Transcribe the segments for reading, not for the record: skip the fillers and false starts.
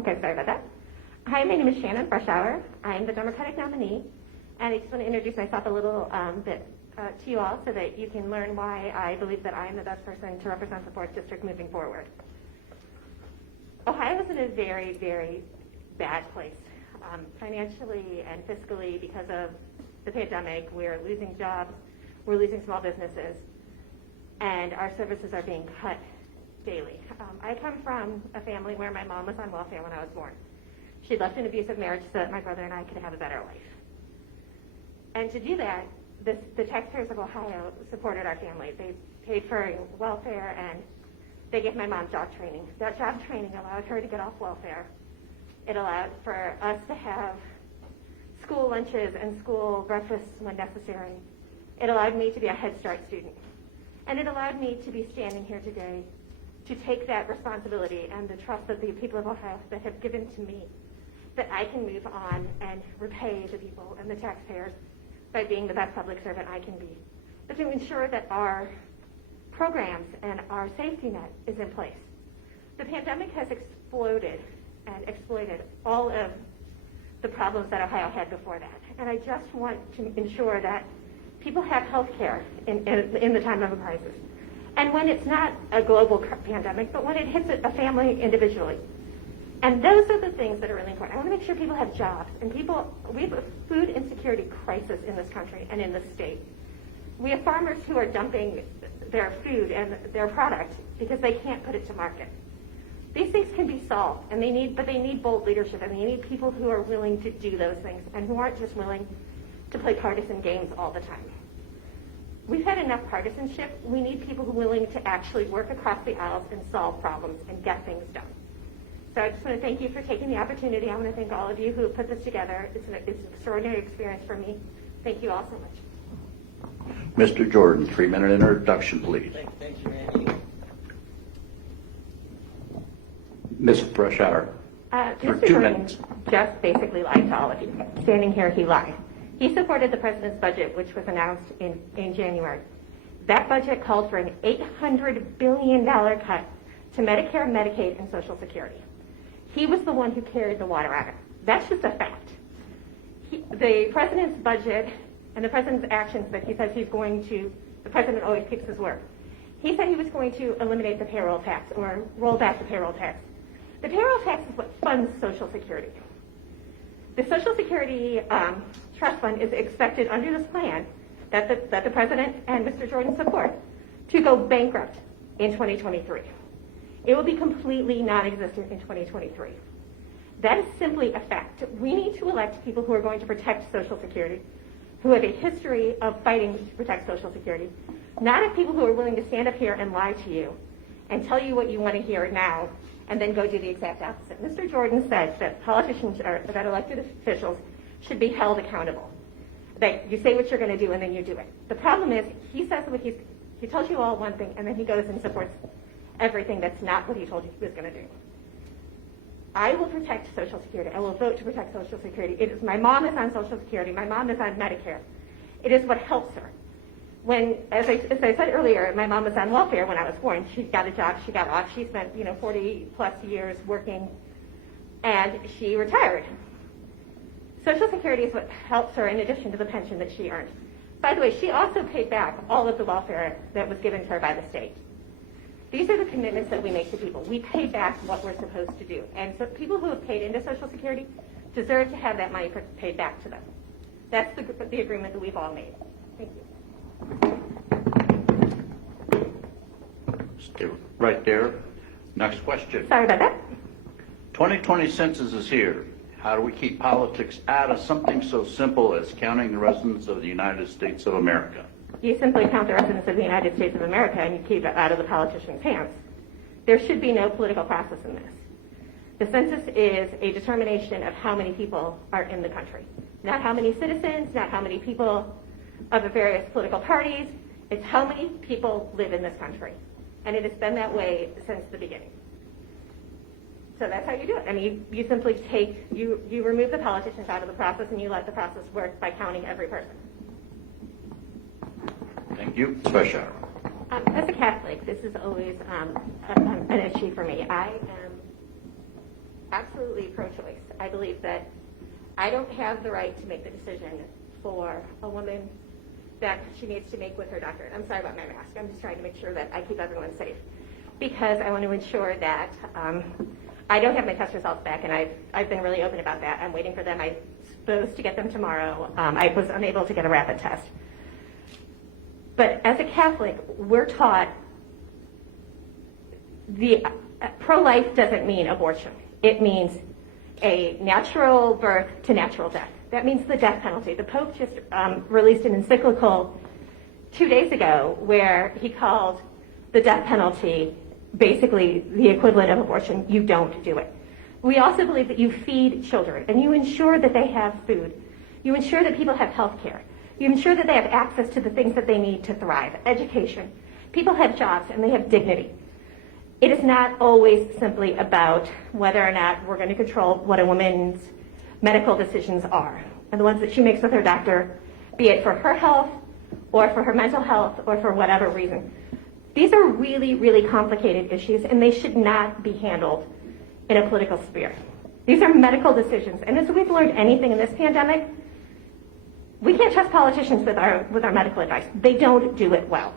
Okay, sorry about that. Hi, my name is Shannon Freshour. I'm the Democratic nominee, and I just want to introduce myself a little bit to you all so that you can learn why I believe that I am the best person to represent the 4th District moving forward. Ohio is in a very, very bad place, financially and fiscally because of the pandemic. We're losing jobs, we're losing small businesses, and our services are being cut daily. I come from a family where my mom was on welfare when I was born. She left an abusive marriage so that my brother and I could have a better life. And to do that, the taxpayers of Ohio supported our family. They paid for welfare and they gave my mom job training. That job training allowed her to get off welfare. It allowed for us to have school lunches and school breakfasts when necessary. It allowed me to be a Head Start student. And it allowed me to be standing here today to take that responsibility and the trust that the people of Ohio that have given to me, that I can move on and repay the people and the taxpayers by being the best public servant I can be. But to ensure that our programs and our safety net is in place. The pandemic has exploded and exploited all of the problems that Ohio had before that. And I just want to ensure that people have health care in the time of a crisis. And when it's not a global pandemic, but when it hits a family individually. And those are the things that are really important. I want to make sure people have jobs. And we have a food insecurity crisis in this country and in this state. We have farmers who are dumping their food and their product because they can't put it to market. These things can be solved, and they need bold leadership, and they need people who are willing to do those things and who aren't just willing to play partisan games all the time. We've had enough partisanship. We need people who are willing to actually work across the aisles and solve problems and get things done. So I just want to thank you for taking the opportunity. I want to thank all of you who have put this together. It's an extraordinary experience for me. Thank you all so much. Mr. Jordan, 3-minute introduction, please. Thank you, Randy. Ms. Freshour, for Mr. 2 Jordan minutes. just basically lied to all of you. Standing here, he lied. He supported the president's budget, which was announced in January. That budget called for an $800 billion cut to Medicare, Medicaid, and Social Security. He was the one who carried the water on it. That's just a fact. The president's budget and the president's actions that he says he's going to, the president always keeps his word. He said he was going to eliminate the payroll tax or roll back the payroll tax. The payroll tax is what funds Social Security. The Social Security Trust Fund is expected under this plan that the President and Mr. Jordan support to go bankrupt in 2023. It will be completely non-existent in 2023. That is simply a fact. We need to elect people who are going to protect Social Security, who have a history of fighting to protect Social Security, not of people who are willing to stand up here and lie to you and tell you what you want to hear now and then go do the exact opposite. Mr. Jordan said that politicians or that elected officials should be held accountable. That you say what you're going to do and then you do it. The problem is he says what he tells you all one thing and then he goes and supports everything that's not what he told you he was going to do. I will protect Social Security. I will vote to protect Social Security. My mom is on Social Security. My mom is on Medicare. It is what helps her. When, as I said earlier, my mom was on welfare when I was born. She got a job, she got off, she spent 40 plus years working, and she retired. Social Security is what helps her in addition to the pension that she earned. By the way, she also paid back all of the welfare that was given to her by the state. These are the commitments that we make to people. We pay back what we're supposed to do. And so people who have paid into Social Security deserve to have that money paid back to them. That's the agreement that we've all made. Thank you. Stay right there. Next question. Sorry about that. 2020 census is here. How do we keep politics out of something so simple as counting the residents of the United States of America? You simply count the residents of the United States of America and you keep it out of the politicians' hands. There should be no political process in this. The census is a determination of how many people are in the country. Not how many citizens, not how many people of the various political parties. It's how many people live in this country. And it has been that way since the beginning. So that's how you do it. I mean, you simply you remove the politicians out of the process and you let the process work by counting every person. Thank you. Freshour. As a Catholic, this is always an issue for me. I am absolutely pro-choice. I believe that I don't have the right to make the decision for a woman that she needs to make with her doctor. I'm sorry about my mask. I'm just trying to make sure that I keep everyone safe because I want to ensure that I don't have my test results back, and I've been really open about that. I'm waiting for them. I'm supposed to get them tomorrow. I was unable to get a rapid test. But as a Catholic, we're taught the pro-life doesn't mean abortion. It means a natural birth to natural death. That means the death penalty. The Pope just released an encyclical 2 days ago where he called the death penalty basically the equivalent of abortion. You don't do it. We also believe that you feed children and you ensure that they have food. You ensure that people have health care. You ensure that they have access to the things that they need to thrive, education. People have jobs and they have dignity. It is not always simply about whether or not we're going to control what a woman's medical decisions are, and the ones that she makes with her doctor, be it for her health or for her mental health or for whatever reason. These are really, really complicated issues, and they should not be handled in a political sphere. These are medical decisions, and as we've learned anything in this pandemic, we can't trust politicians with our medical advice. They don't do it well.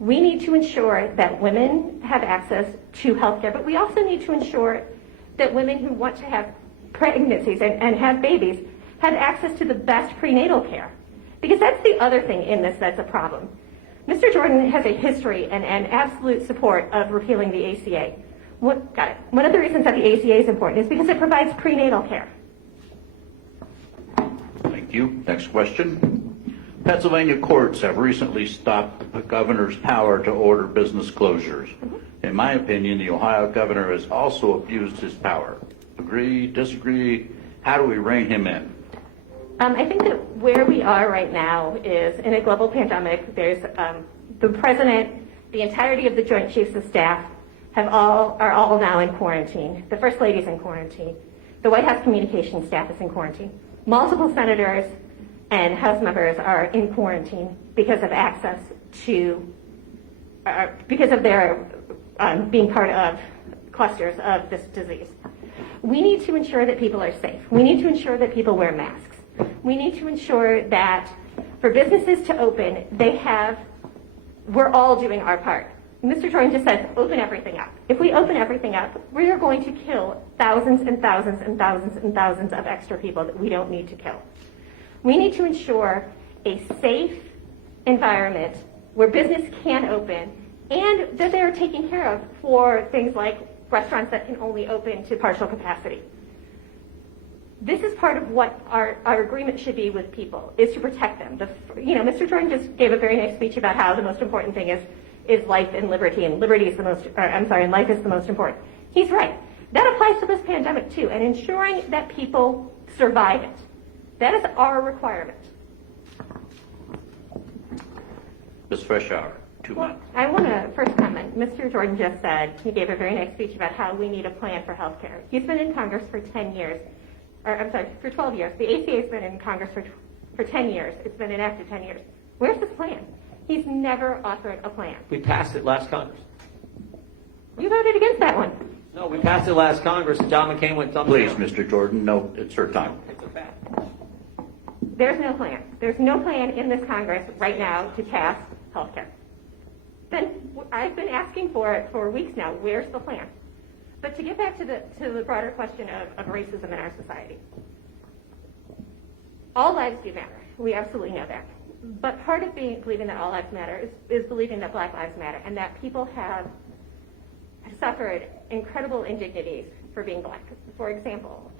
We need to ensure that women have access to health care, but we also need to ensure that women who want to have pregnancies and have babies have access to the best prenatal care. Because that's the other thing in this that's a problem. Mr. Jordan has a history and absolute support of repealing the ACA. One of the reasons that the ACA is important is because it provides prenatal care. Thank you. Next question. Pennsylvania courts have recently stopped the governor's power to order business closures. In my opinion, the Ohio governor has also abused his power. Agree, disagree? How do we rein him in? I think that where we are right now is in a global pandemic. There's the president, the entirety of the Joint Chiefs of Staff are all now in quarantine. The First Lady's in quarantine. The White House communications staff is in quarantine. Multiple senators and House members are in quarantine because of access to, because of their being part of clusters of this disease. We need to ensure that people are safe. We need to ensure that people wear masks. We need to ensure that for businesses to open, we're all doing our part. Mr. Jordan just says, open everything up. If we open everything up, we are going to kill thousands and thousands and thousands and thousands of extra people that we don't need to kill. We need to ensure a safe environment where business can open and that they're taken care of for things like restaurants that can only open to partial capacity. This is part of what our agreement should be with people, is to protect them. Mr. Jordan just gave a very nice speech about how the most important thing is life and liberty, and life is the most important. He's right. That applies to this pandemic too, and ensuring that people survive it. That is our requirement. Ms. Freshour, 2 minutes. I want to first comment. Mr. Jordan just said, he gave a very nice speech about how we need a plan for health care. He's been in Congress for 10 years. For 12 years. The ACA has been in Congress for 10 years. It's been enacted 10 years. Where's this plan? He's never offered a plan. We passed it last Congress. You voted against that one. No, we passed it last Congress, and John McCain went thumbs Please, down. Mr. Jordan, no, it's her time. It's a fact. There's no plan. There's no plan in this Congress right now to pass health care. Then I've been asking for it for weeks now. Where's the plan? But to get back to the broader question of racism in our society, all lives do matter. We absolutely know that. But part of believing that all lives matter is believing that Black lives matter and that people have suffered incredible indignities for being Black. For example,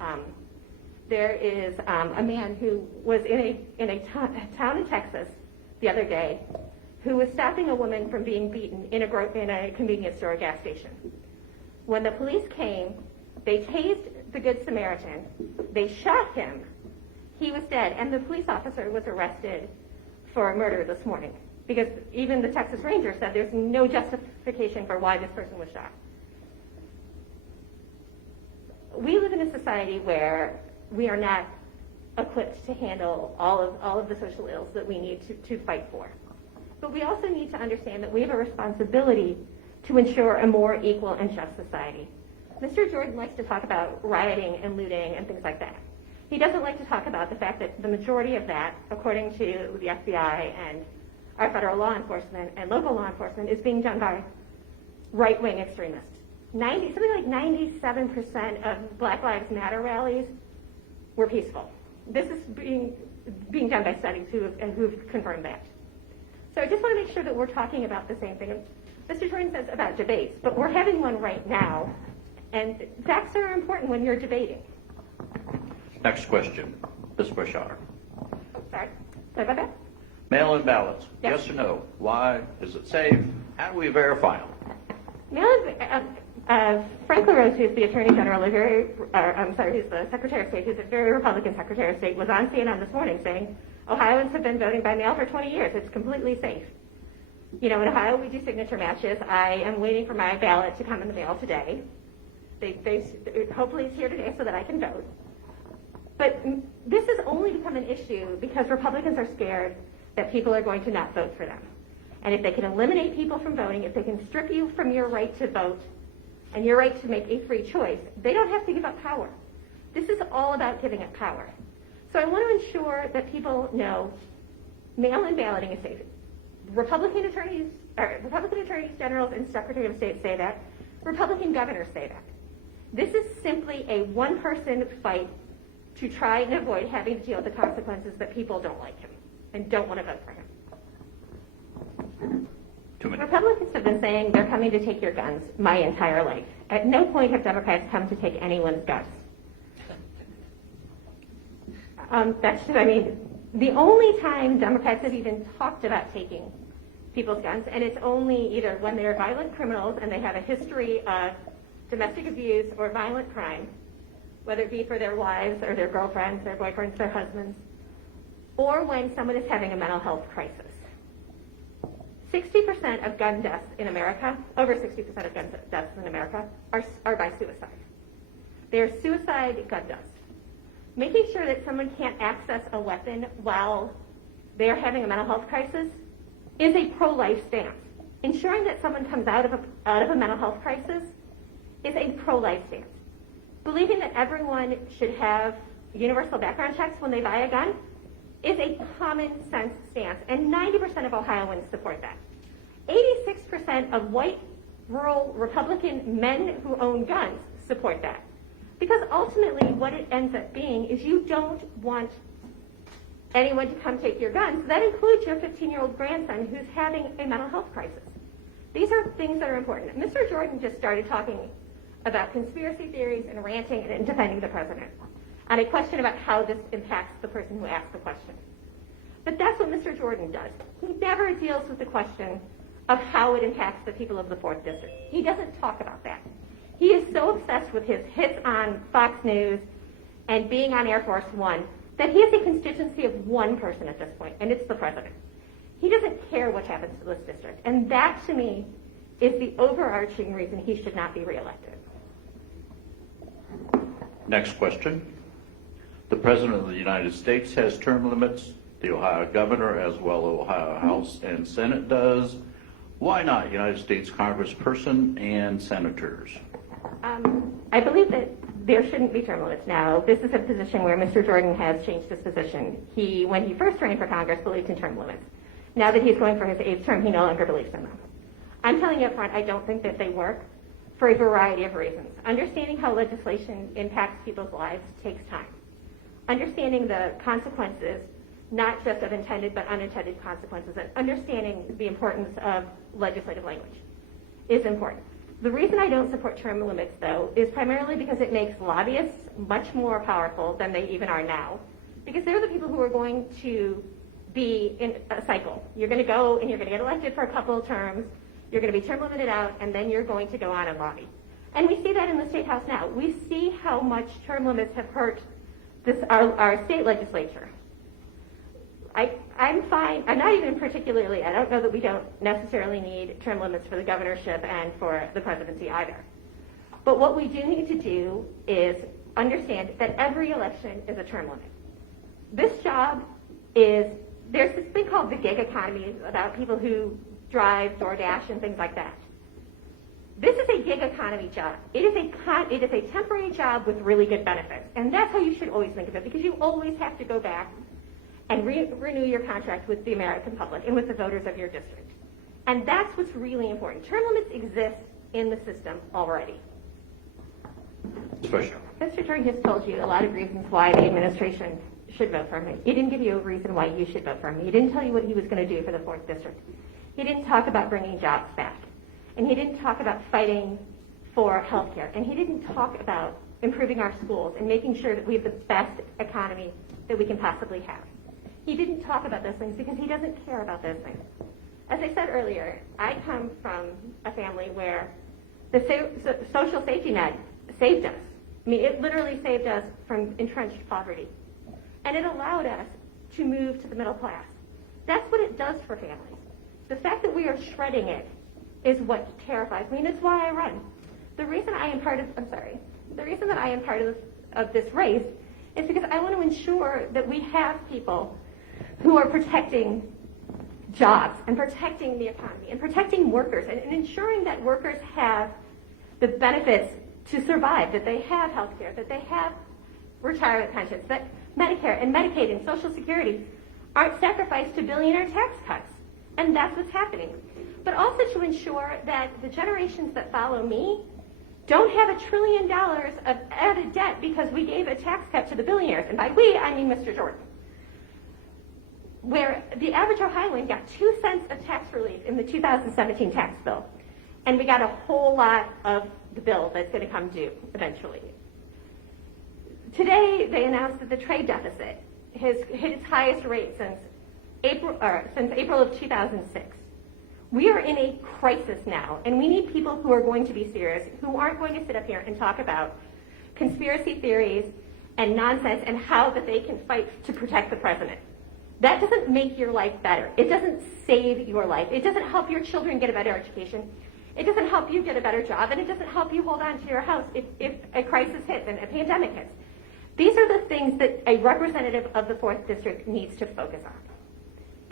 there is a man who was in a town in Texas the other day who was stopping a woman from being beaten in a convenience store gas station. When the police came, they tased the Good Samaritan, they shot him, he was dead, and the police officer was arrested for murder this morning because even the Texas Ranger said there's no justification for why this person was shot. We live in a society where we are not equipped to handle all of the social ills that we need to fight for. But we also need to understand that we have a responsibility to ensure a more equal and just society. Mr. Jordan likes to talk about rioting and looting and things like that. He doesn't like to talk about the fact that the majority of that, according to the FBI and our federal law enforcement and local law enforcement, is being done by right-wing extremists. Something like 97% of Black Lives Matter rallies were peaceful. This is being done by studies who've confirmed that. So I just want to make sure that we're talking about the same thing. Mr. Jordan says about debates, but we're having one right now, and facts are important when you're debating. Next question, Ms. Freshour. Sorry about that? Mail-in ballots, Yes. yes or no? Why? Is it safe? How do we verify them? Frank LaRose, who's the Attorney General, who's the Secretary of State, who's a very Republican Secretary of State, was on CNN this morning saying, Ohioans have been voting by mail for 20 years. It's completely safe. In Ohio, we do signature matches. I am waiting for my ballot to come in the mail today. Hopefully it's here today so that I can vote. But this has only become an issue because Republicans are scared that people are going to not vote for them. And if they can eliminate people from voting, if they can strip you from your right to vote and your right to make a free choice, they don't have to give up power. This is all about giving up power. So I want to ensure that people know mail-in balloting is safe. Republican attorneys generals and Secretary of State say that. Republican governors say that. This is simply a one-person fight to try and avoid having to deal with the consequences that people don't like him and don't want to vote for him. 2 minutes. Republicans have been saying they're coming to take your guns my entire life. At no point have Democrats come to take anyone's guns. The only time Democrats have even talked about taking people's guns, and it's only either when they're violent criminals and they have a history of domestic abuse or violent crime, whether it be for their wives or their girlfriends, their boyfriends, their husbands, or when someone is having a mental health crisis. 60% of gun deaths in America, over 60% of gun deaths in America, are by suicide. They're suicide gun deaths. Making sure that someone can't access a weapon while they're having a mental health crisis is a pro-life stance. Ensuring that someone comes out of a mental health crisis is a pro-life stance. Believing that everyone should have universal background checks when they buy a gun is a common sense stance, and 90% of Ohioans support that. 86% of white, rural Republican men who own guns support that. Because ultimately what it ends up being is you don't want anyone to come take your guns. That includes your 15-year-old grandson who's having a mental health crisis. These are things that are important. Mr. Jordan just started talking about conspiracy theories and ranting and defending the president on a question about how this impacts the person who asked the question. But that's what Mr. Jordan does. He never deals with the question of how it impacts the people of the 4th District. He doesn't talk about that. He is so obsessed with his hits on Fox News and being on Air Force One that he has a constituency of one person at this point, and it's the president. He doesn't care what happens to this district. And that, to me, is the overarching reason he should not be reelected. Next question. The President of the United States has term limits. The Ohio Governor, as well as Ohio House and Senate, does. Why not United States Congressperson and senators? I believe that there shouldn't be term limits now. This is a position where Mr. Jordan has changed his position. When he first ran for Congress, believed in term limits. Now that he's going for his 8th term, he no longer believes in them. I'm telling you up front, I don't think that they work for a variety of reasons. Understanding how legislation impacts people's lives takes time. Understanding the consequences, not just of intended but unintended consequences, and understanding the importance of legislative language is important. The reason I don't support term limits, though, is primarily because it makes lobbyists much more powerful than they even are now, because they're the people who are going to be in a cycle. You're going to go and you're going to get elected for a couple of terms, you're going to be term limited out, and then you're going to go on and lobby. And we see that in the State House now. We see how much term limits have hurt our state legislature. I'm fine. I'm not even particularly, I don't know that we don't necessarily need term limits for the governorship and for the presidency either. But what we do need to do is understand that every election is a term limit. This job is, there's this thing called the gig economy about people who drive DoorDash and things like that. This is a gig economy job. It is a temporary job with really good benefits. And that's how you should always think of it, because you always have to go back and renew your contract with the American public and with the voters of your district. And that's what's really important. Term limits exist in the system already. Freshour. Mr. Jordan just told you a lot of reasons why the administration should vote for him. He didn't give you a reason why you should vote for him. He didn't tell you what he was going to do for the 4th District. He didn't talk about bringing jobs back. And he didn't talk about fighting for health care. And he didn't talk about improving our schools and making sure that we have the best economy that we can possibly have. He didn't talk about those things because he doesn't care about those things. As I said earlier, I come from a family where the social safety net saved us. I mean, it literally saved us from entrenched poverty. And it allowed us to move to the middle class. That's what it does for families. The fact that we are shredding it is what terrifies me, and it's why I run. The reason I am part of, the reason that I am part of this race is because I want to ensure that we have people who are protecting jobs and protecting the economy and protecting workers and ensuring that workers have the benefits to survive, that they have health care, that they have retirement pensions, that Medicare and Medicaid and Social Security aren't sacrificed to billionaire tax cuts. And that's what's happening. But also to ensure that the generations that follow me don't have $1 trillion of added debt because we gave a tax cut to the billionaires. And by we, I mean Mr. Jordan. Where the average Ohioan got 2 cents of tax relief in the 2017 tax bill. And we got a whole lot of the bill that's going to come due eventually. Today, they announced that the trade deficit has hit its highest rate since April of 2006. We are in a crisis now, and we need people who are going to be serious, who aren't going to sit up here and talk about conspiracy theories and nonsense and how that they can fight to protect the president. That doesn't make your life better. It doesn't save your life. It doesn't help your children get a better education. It doesn't help you get a better job, and it doesn't help you hold on to your house if a crisis hits and a pandemic hits. These are the things that a representative of the 4th District needs to focus on.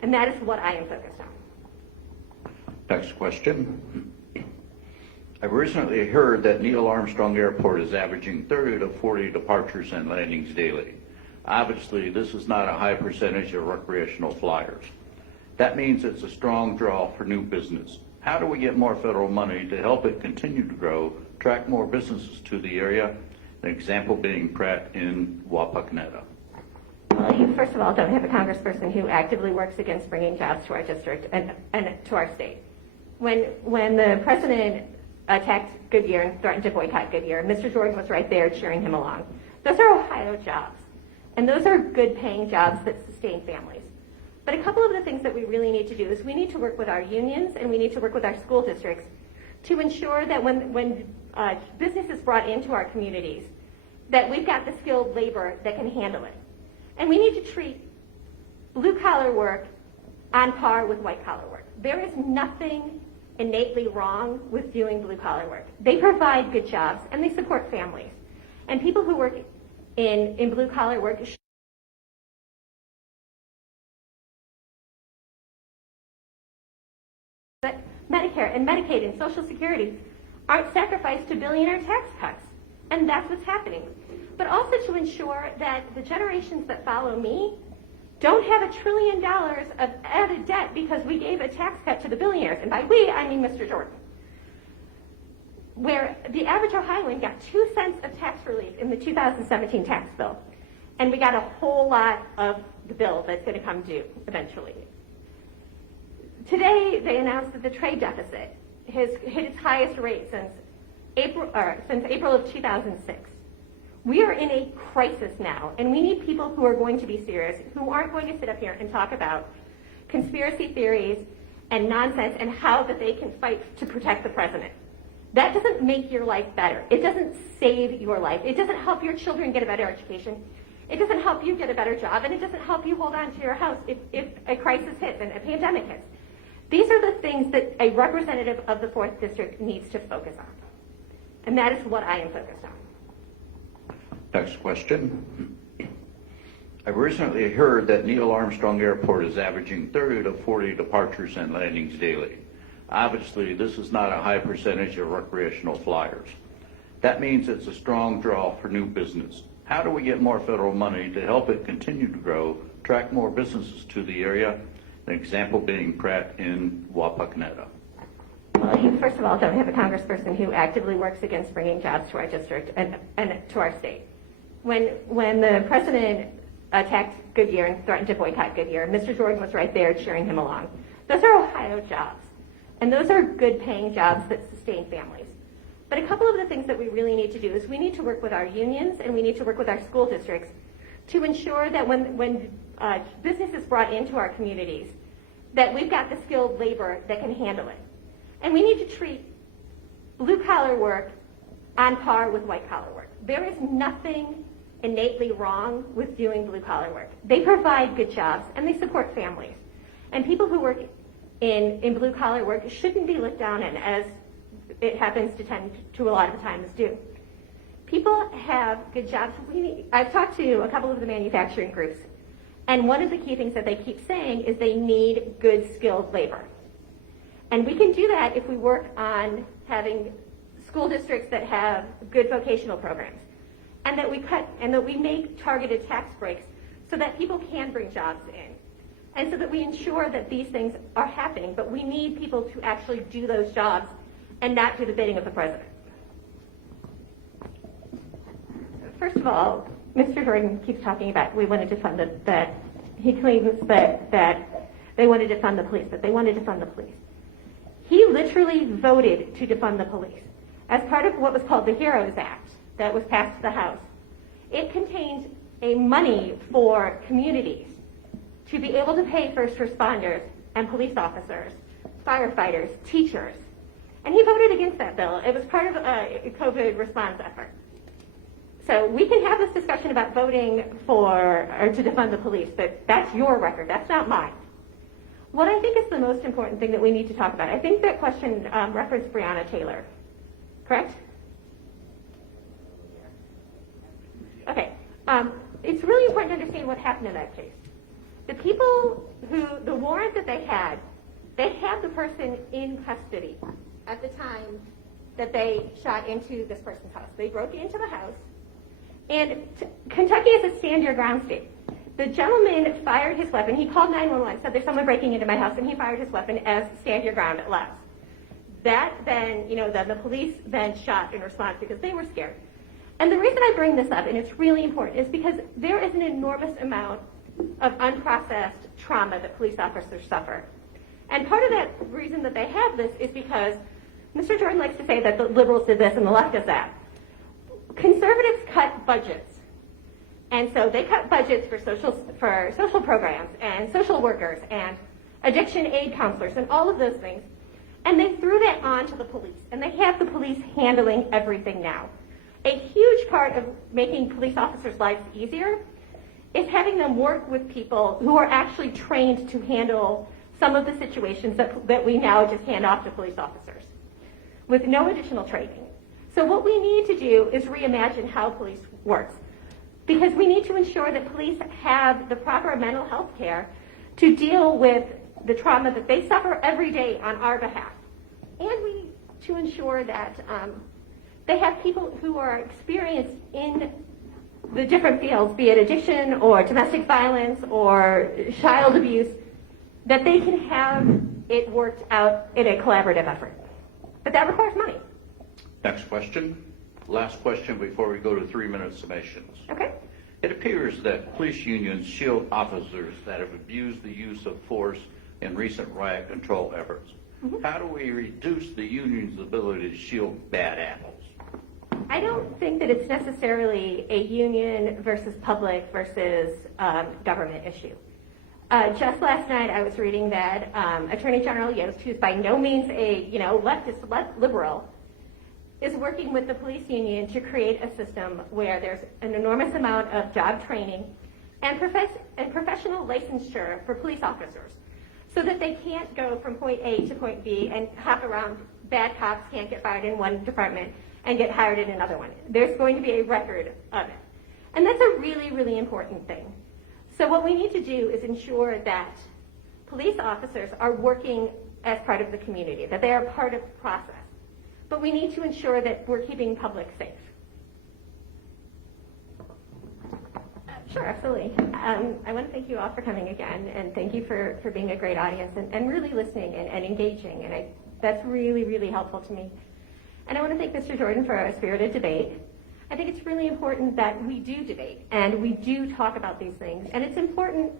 And that is what I am focused on. Next question. I've recently heard that Neil Armstrong Airport is averaging 30 to 40 departures and landings daily. Obviously, this is not a high percentage of recreational flyers. That means it's a strong draw for new business. How do we get more federal money to help it continue to grow, attract more businesses to the area? An example being Pratt in Wapakoneta. Well, you first of all don't have a congressperson who actively works against bringing jobs to our district and to our state. When the president attacked Goodyear and threatened to boycott Goodyear, Mr. Jordan was right there cheering him along. Those are Ohio jobs, and those are good-paying jobs that sustain families. But a couple of the things that we really need to do is we need to work with our unions and we need to work with our school districts to ensure that when business is brought into our communities, that we've got the skilled labor that can handle it. And we need to treat blue-collar work on par with white-collar work. There is nothing innately wrong with doing blue-collar work. They provide good jobs, and they support families. And people who work in blue-collar work that Medicare and Medicaid and Social Security aren't sacrificed to billionaire tax cuts. And that's what's happening. But also to ensure that the generations that follow me don't have $1 trillion of added debt because we gave a tax cut to the billionaires. And by we, I mean Mr. Jordan. Where the average Ohioan got 2 cents of tax relief in the 2017 tax bill. And we got a whole lot of the bill that's going to come due eventually. Today, they announced that the trade deficit has hit its highest rate since April of 2006. We are in a crisis now, and we need people who are going to be serious, who aren't going to sit up here and talk about conspiracy theories and nonsense and how that they can fight to protect the president. That doesn't make your life better. It doesn't save your life. It doesn't help your children get a better education. It doesn't help you get a better job, and it doesn't help you hold on to your house if a crisis hits and a pandemic hits. These are the things that a representative of the 4th District needs to focus on. And that is what I am focused on. Next question. I've recently heard that Neil Armstrong Airport is averaging 30 to 40 departures and landings daily. Obviously, this is not a high percentage of recreational flyers. That means it's a strong draw for new business. How do we get more federal money to help it continue to grow, attract more businesses to the area? An example being Pratt in Wapakoneta. Well, you first of all don't have a congressperson who actively works against bringing jobs to our district and to our state. When the president attacked Goodyear and threatened to boycott Goodyear, Mr. Jordan was right there cheering him along. Those are Ohio jobs, and those are good paying jobs that sustain families. But a couple of the things that we really need to do is we need to work with our unions and we need to work with our school districts to ensure that when business is brought into our communities, that we've got the skilled labor that can handle it. And we need to treat blue-collar work on par with white-collar work. There is nothing innately wrong with doing blue-collar work. They provide good jobs and they support families. And people who work in blue-collar work shouldn't be looked down on, as it happens to tend to a lot of the times do. People have good jobs. I've talked to a couple of the manufacturing groups, and one of the key things that they keep saying is they need good skilled labor. And we can do that if we work on having school districts that have good vocational programs, and that we make targeted tax breaks so that people can bring jobs in, and so that we ensure that these things are happening. But we need people to actually do those jobs and not do the bidding of the president. First of all, Mr. Jordan keeps talking about we wanted to fund that he claims that they wanted to fund the police, that they wanted to fund the police. He literally voted to defund the police as part of what was called the HEROES Act that was passed the House. It contained a money for communities to be able to pay first responders and police officers, firefighters, teachers. And he voted against that bill. It was part of a COVID response effort. So we can have this discussion about voting to defund the police, but that's your record. That's not mine. What I think is the most important thing that we need to talk about, I think that question referenced Breonna Taylor, correct? Okay. It's really important to understand what happened in that case. The warrant that they had the person in custody at the time that they shot into this person's house. They broke into the house, and Kentucky is a stand your ground state. The gentleman fired his weapon. He called 911, said there's someone breaking into my house, and he fired his weapon as stand your ground allows. That then the police then shot in response because they were scared. And the reason I bring this up, and it's really important, is because there is an enormous amount of unprocessed trauma that police officers suffer. And part of that reason that they have this is because Mr. Jordan likes to say that the liberals did this and the left does that. Conservatives cut budgets. And so they cut budgets for social programs and social workers and addiction aid counselors and all of those things. And they threw that on to the police. And they have the police handling everything now. A huge part of making police officers' lives easier is having them work with people who are actually trained to handle some of the situations that we now just hand off to police officers with no additional training. So what we need to do is reimagine how police works, because we need to ensure that police have the proper mental health care to deal with the trauma that they suffer every day on our behalf. And we need to ensure that they have people who are experienced in the different fields, be it addiction or domestic violence or child abuse, that they can have it worked out in a collaborative effort. But that requires money. Next question. Last question before we go to 3-minute summations. Okay. It appears that police unions shield officers that have abused the use of force in recent riot control efforts. Mm-hmm. How do we reduce the union's ability to shield bad apples? I don't think that it's necessarily a union versus public versus government issue. Just last night, I was reading that Attorney General Yost, who's by no means a leftist liberal, is working with the police union to create a system where there's an enormous amount of job training and professional licensure for police officers, so that they can't go from point A to point B and hop around. Bad cops can't get fired in one department and get hired in another one. There's going to be a record of it. And that's a really, really important thing. So what we need to do is ensure that police officers are working as part of the community, that they are part of the process. But we need to ensure that we're keeping public safe. Sure, absolutely. I want to thank you all for coming again, and thank you for being a great audience and really listening and engaging. And that's really, really helpful to me. And I want to thank Mr. Jordan for a spirited debate. I think it's really important that we do debate and we do talk about these things. And it's important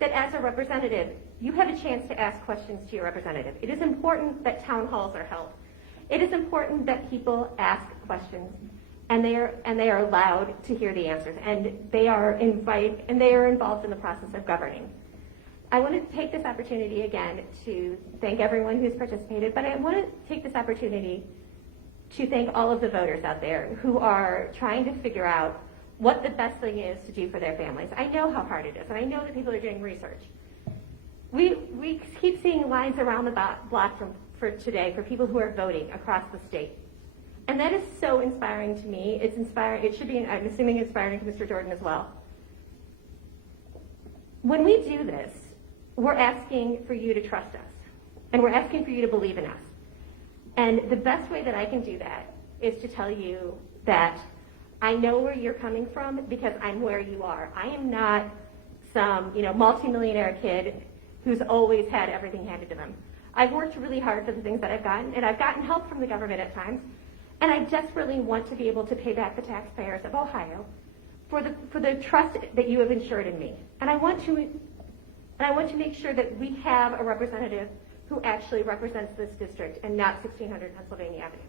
that as a representative, you have a chance to ask questions to your representative. It is important that town halls are held. It is important that people ask questions, and they are allowed to hear the answers, and they are involved in the process of governing. I want to take this opportunity again to thank everyone who's participated, but I want to take this opportunity to thank all of the voters out there who are trying to figure out what the best thing is to do for their families. I know how hard it is, and I know that people are doing research. We keep seeing lines around the block for today for people who are voting across the state. And that is so inspiring to me. It's inspiring. It should be, I'm assuming, inspiring to Mr. Jordan as well. When we do this, we're asking for you to trust us, and we're asking for you to believe in us. And the best way that I can do that is to tell you that I know where you're coming from because I'm where you are. I am not some, multimillionaire kid who's always had everything handed to them. I've worked really hard for the things that I've gotten, and I've gotten help from the government at times, and I desperately want to be able to pay back the taxpayers of Ohio for the trust that you have ensured in me. And I want to make sure that we have a representative who actually represents this district and not 1600 Pennsylvania Avenue.